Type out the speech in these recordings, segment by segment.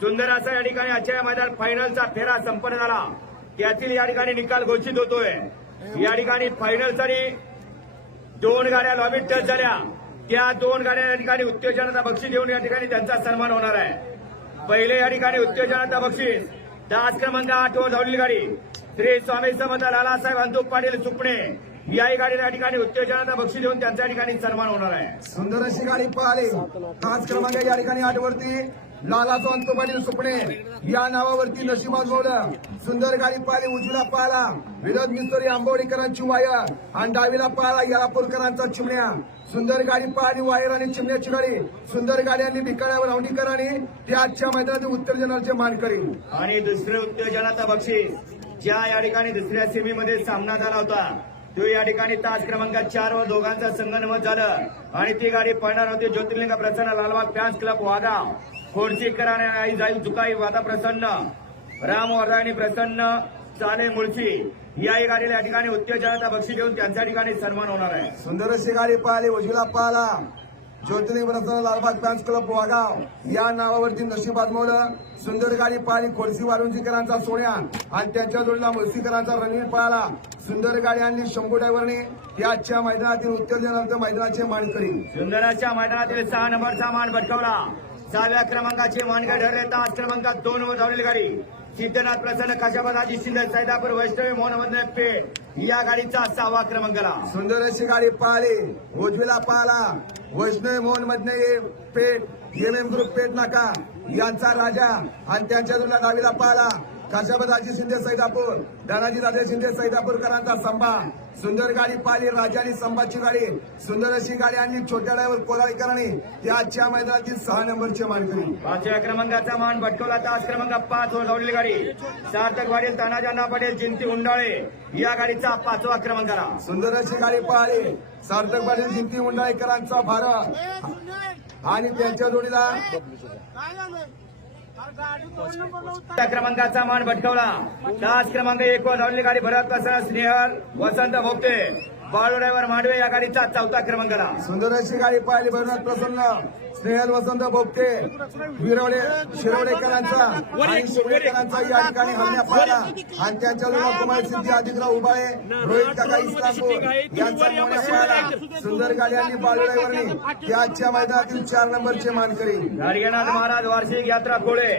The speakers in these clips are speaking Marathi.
सुंदर असा या ठिकाणी आजच्या मैदान फायनलचा फेरा संपन्न झाला. यातील या ठिकाणी निकाल घोषित होतोय. या ठिकाणी फायनलसाठी दोन गाड्या लॉबीत टच झाल्या. त्या दोन गाड्या या ठिकाणी उत्तेजनाचा बक्षीस देऊन या ठिकाणी त्यांचा सन्मान होणार आहे. पहिले या ठिकाणी उत्तेजनाचा बक्षीस दास क्रमांक आठ वर धावलेली गाडी. श्री स्वामी समर्थ लालासाहेब अंतुप पाटील सुपणे याही गाडीला या ठिकाणी उत्तेजनाचा बक्षीस देऊन त्यांच्या ठिकाणी सन्मान होणार आहे. सुंदर अशी गाडी पाहिली पाच क्रमांक या ठिकाणी आठवरती. वरती लालाचं पाटील सुपणे. या नावावरती नशिबात बोललं सुंदर गाडी पाहिली उजवीला पाहिला विनोद मिस्तोरी आंबोडीकरांची वायर. आणि डावीला पाहिला यालापूरकरांचा चिमण्या. सुंदर गाडी पाहिली वायर आणि चिमण्याची गाडी. सुंदर गाडी आणि भिकाड्यावर औंडीकरांनी ते आजच्या मैदानातील उत्तेजनाचे मान मानकरी आणि दुसरे उत्तेजनाचा बक्षीस. ज्या या ठिकाणी दुसऱ्या सेमीमध्ये सामना झाला होता तो या ठिकाणी तास क्रमांक चार व दोघांचा संगनमत झालं. आणि ती गाडी पळणार होती ज्योतिर्लिंग प्रसन्न लालबाग फॅन्स क्लब वागाव. खोडचीकर आणि आई जाई जुकाई वादा प्रसन्न. राम वर्धानी प्रसन्न चाले मुळशी. याही गाडीला या ठिकाणी उत्तेजनाचा बक्षीस देऊन त्यांच्या ठिकाणी सन्मान होणार आहे. सुंदर अशी गाडी पळाली उजवीला पळाला ज्योतिर्लिंग प्रसन्न लालबाग फॅन्स क्लब वागाव. या नावावरती नशीब आजमवलं. सुंदर गाडी पळाली खोडसी वारुंजीकरांचा सोन्या. आणि त्यांच्या जोडीला मुळशीकरांचा रणवीर पळाला सुंदर गाडी आणली शंभू ड्रायव्हरने. या आजच्या मैदानातील उत्तर जनार्थ मैदानाचे मानकरी. सुंदराच्या मैदानातील सहा नंबरचा मान भटकवला. सहाव्या क्रमांकाचे मानगड ठरले तास क्रमांकात दोन वर धावलेली गाडी. सिद्धनाथ प्रसन्न कशापदाची शिंदे सैदापूर वैष्णवी मोहन पेठ या गाडीचा सहावा क्रमांकाला. सुंदर अशी गाडी पाहिली उजवीला पाहिला Vaishnav Mohan Madhane Peth M M group Peth नाका. यांचा राजा आणि त्यांच्या जोडीला डावीला पळाला. काशाबदाजी शिंदे सैदापूर दानाजी राजे शिंदे सैदापूरकरांचा संभा. सुंदर गाडी पाहिली राजा आणि संभाची गाडी. सुंदर अशी गाडी आणली छोट्या ड्रायव्हर कोलाळीकरांनी त्या आजच्या मैदानातील सहा नंबरचे मानकरी. पाचव्या क्रमांकाचा मान भटकवला तास क्रमांक पाच वर धावलेली गाडी. सार्थक वाडील तानाजी अण्णा पटेल जिंती उंडाळे. या गाडीचा पाचवा क्रमांकाला. सुंदर अशी गाडी पळाली सार्थक पाटील जिंती मुंडाळेकरांचा भारत. आणि त्यांच्या जोडीला क्रमांकाचा मान भटकवला. तास क्रमांक एक वर गाडी भरत प्रसन्न स्नेहल वसंत भोगते बाळू ड्रायव्हर मांडवे या गाडीचा चौथा क्रमांकाला सुंदर अशी गाडी पाहिली भरनाथ प्रसन्न स्नेहल वसंत भोगते विरवडे शिरवडेकरांचा आणि शिरवडेकरांचा या ठिकाणी हल्ल्या पाहिला आणि त्यांच्या जोडीला कुमार सिद्धी अधिकराव उबाळे रोहित काका इस्लामपूर यांचा पाहिला सुंदर गाडी आणि बाळू ड्रायव्हरनी आजच्या मैदानातील चार नंबरचे मानकरी. गाडगेनाथ महाराज वार्षिक यात्रा कोळे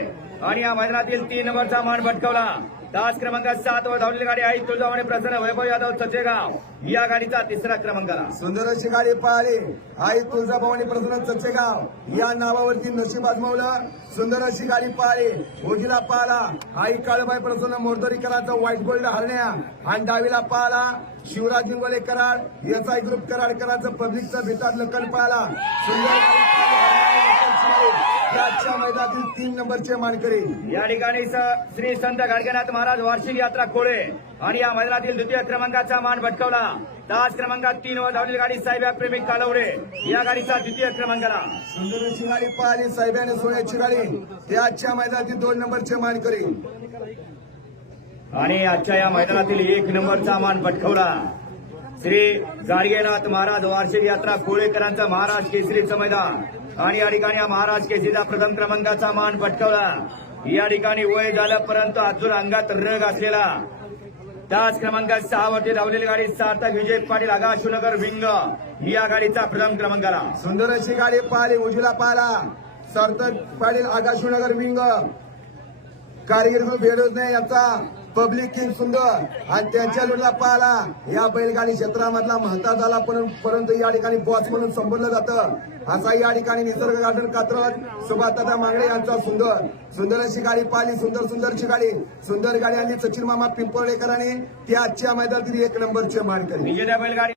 आणि या मैदानातील तीन नंबरचा मान भटकवला. तास क्रमांक सात वर धावलेली गाडी आहे तुळजावणे प्रसन्न वैभव यादव चचेगाव. या गाडीचा तिसरा क्रमांकाला सुंदर अशी गाडी पळाली. आई तुळजाभवानी प्रसन्न चचेगाव. या नावावरती नशीब आजमावलं. सुंदर अशी गाडी पळाली. उजवीला पाहिला आई काळबाई प्रसन्न मोरदरीकरांचा व्हाईट गोल्ड हरण्या. आणि डावीला पाहला शिवराज इंगोले कराड एसआय ग्रुप कराडकरांचं पब्लिकचा भितात लखन पाहिला सुंदर गाडी पळाली, हरण्या आणि लखनची गाडी. या आजच्या मैदानातील तीन नंबरचे मानकरी. या ठिकाणी श्री संत गाडगेनाथ महाराज वार्षिक यात्रा कोळे आणि या मैदानातील द्वितीय क्रमांकाचा मान भटकवला. तास क्रमांकात तीन वर धावलेली गाडी साहेब प्रेमिक कालवडे या गाडीचा द्वितीय क्रमांकाला सुंदर अशी गाडी पळाली साहेबाने सोन्याची गाडी त्या आजच्या मैदानातील दोन नंबरचे मानकरी. आणि आजच्या या मैदानातील एक नंबरचा मान पटकवला श्री गाडगेनाथ महाराज वार्षिक यात्रा कोळेकरांचा महाराज केसरी मैदान. आणि या ठिकाणी या महाराज केसरीचा प्रथम क्रमांकाचा मान पटकवला. या ठिकाणी वय झालं परंतु अजून अंगात रग असलेला. त्याच क्रमांकात सहा वरती धावलेली गाडी सार्थक विजय पाटील आगाशुनगर विंग. या गाडीचा प्रथम क्रमांकाला. सुंदर अशी गाडी पाहिली उजवीला पाहिला. सार्थक पाटील आगाशुनगर विंग. कारगिर बेरोज नाही याचा. पब्लिक किंग सुंदर. आणि त्यांच्या जोडीला पाहिला या बैलगाडी क्षेत्रामधला महत्ता झाला परंतु या ठिकाणी बॉस म्हणून संबोधलं जातं. असा या ठिकाणी निसर्ग गार्डन कात्रज सुभाषदादा मांगडे यांचा सुंदर सुंदर अशी गाडी पाहिली. सुंदर सुंदरची गाडी. सुंदर गाडी आणली सचिन मामा पिंपळेकरांनी. ती आजच्या मैदानातील एक नंबरची मानकरी. केली